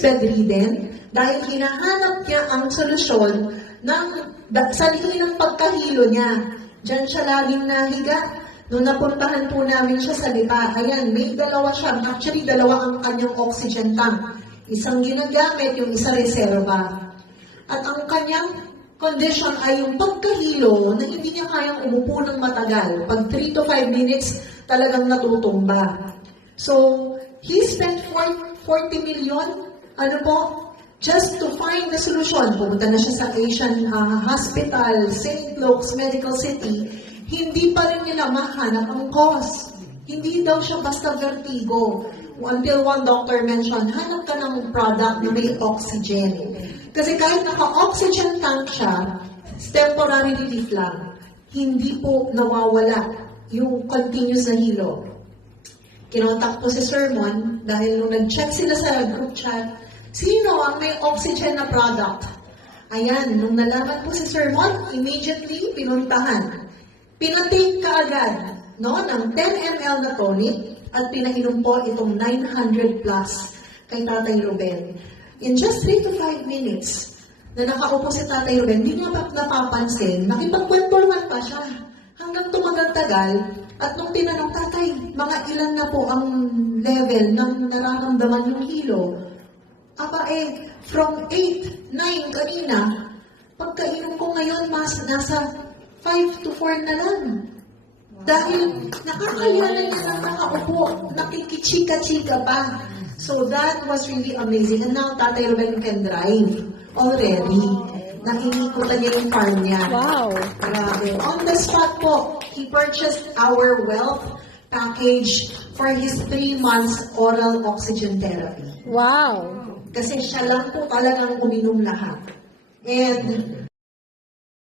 bedridden dahil hinahanap niya ang solusyon ng sarili ng pagkahilo niya. Diyan siya laging nahiga. Noong napuntahan po namin siya sa lipa, ayan, may dalawa siya. Actually, dalawa ang kanyang oxygen tank. Isang ginagamit, yung isa reserva. At ang kanyang condition ay yung pagkahilo na hindi niya kayang umupo ng matagal. Pag 3 to 5 minutes, talagang natutumba. So, he spent 40 million, ano po, just to find the solution. Pumunta na siya sa Asian ah, Hospital, St. Luke's Medical City. Hindi pa rin nila mahanap ang cause. Hindi daw siya basta vertigo. Until one doctor mentioned, hanap ka ng product na may oxygen. Kasi kahit naka-oxygen tank siya, temporary relief lang. Hindi po nawawala yung continuous na hilo. Kinontak po si Sermon dahil nung nag-check sila sa group chat, sino ang may oxygen na product? Ayan, nung nalaman po si Sermon, immediately pinuntahan. Pinatake ka agad no, ng 10 ml na tonic at pinainom po itong 900 plus kay Tatay Ruben. In just 3 to 5 minutes, na nakaupo si Tatay Ruben, hindi niya pa napapansin, nakipagkwentuhan pa siya. Hanggang tumagal-tagal, at nung tinanong, Tatay, mga ilan na po ang level ng nararamdaman yung hilo? Aba eh, from 8, 9 kanina, pagkainom ko ngayon, mas nasa 5 to 4 na lang. Dahil nakakayanan niya na nakaupo, nakikichika-chika pa. So that was really amazing. And now, Tatay Ruben can drive already. Nakikikutan niya yung farm niya. Wow. Grabe. On the spot po, he purchased our wealth package for his three months oral oxygen therapy. Wow. Kasi siya lang po talagang uminom lahat. And